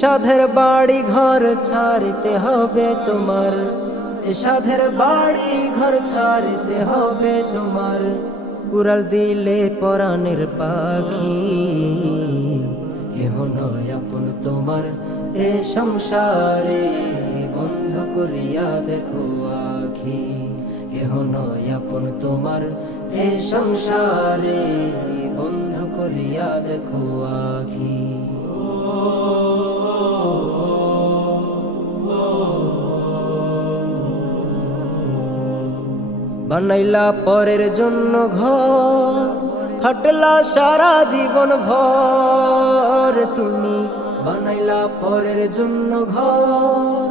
সাধের বাড়ি ঘর ছাড়তে হবে তোমার, সাধের বাড়ি ঘর ছাড়তে হবে তোমার। উড়াল দিলে পরাণের পাখি, কেহ নয় আপন তোমার এ সংসারে, বন্ধ করিয়া দেখো আখি। কেহ নয় আপন তোমার এ সংসারে, বন্ধ করিয়া দেখো আখি। বানাইলা পরের জন্য ঘর, খাটলা সারা জীবন ভর তুমি। বানাইলা পরের জন্য ঘর,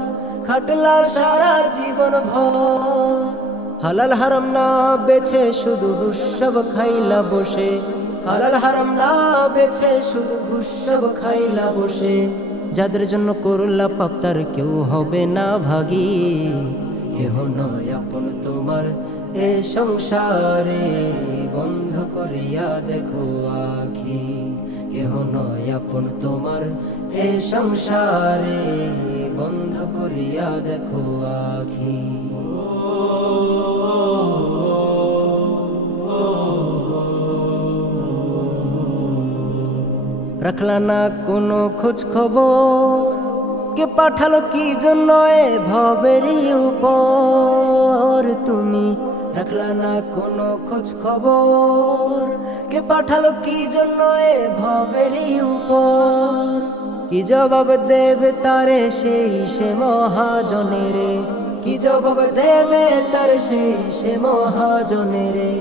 খাটলা সারা জীবন ভর। হালাল হারাম না বেছে শুধু ঘুষ সব খাইলা বসে, হালাল হারাম না বেছে শুধু ঘুষ সব খাইলা বসে। যাদের জন্য করলা পাপ তার কেউ হবে না ভাগী, কেহ নয় আপন তোমার এ সংসারে, বন্ধ করিয়া দেখো আখি। কেহ নয় আপন তোমার এ সংসারে, বন্ধ করিয়া দেখো আখি। রাখলা না কোনো খোঁজ খবর, কে পাঠালো কি জন্য এ ভবেরই উপর তুমি। রাখলা না কোনো খোঁজ খবর, কে পাঠালো কি জন্য এ ভবেরই উপর। কি জবাব দেবে তারে সেই সে মহাজনেরে, কি জবাব দেবে তার সেই সে মহাজনেরে।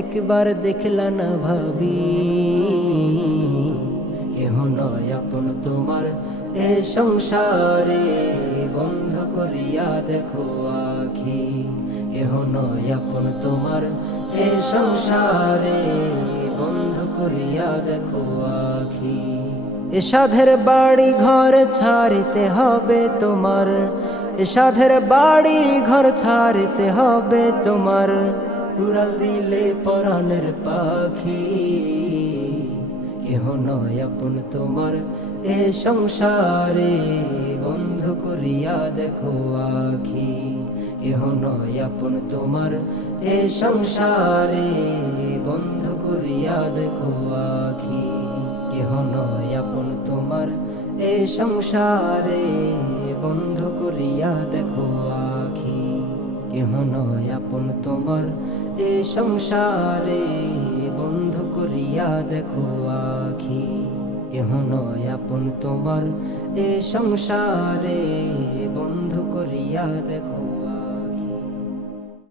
একবার দেখলা না ভাবি, কেহ নয় আপন তোমার এ সংসারে, বন্ধ করিয়া দেখো আখি। কেহ নয় আপন তোমার এ সংসারে, বন্ধ করিয়া দেখো আখি। এ সাধের বাড়ি ঘর ছাড়তে হবে তোমার, এ সাধের বাড়ি ঘর ছাড়তে হবে তোমার। উড়াল দিলে পরাণের পাখি, কেহ নয় আপন তোমার এ সংসারে, বন্ধ করিয়া দেখো আখি। কেহ নয় আপন তোমার এ সংসারে, বন্ধ করিয়া দেখো আখি। কেহ নয় আপন তোমার এ সংসারে, বন্ধ করিয়া দেখো আখি। কেহ নয় আপন তোমার এ সংসারে, বন্ধ করিয়া দেখো আখি। কেহ নয় আপন তোমার এ সংসারে, বন্ধ করিয়া দেখো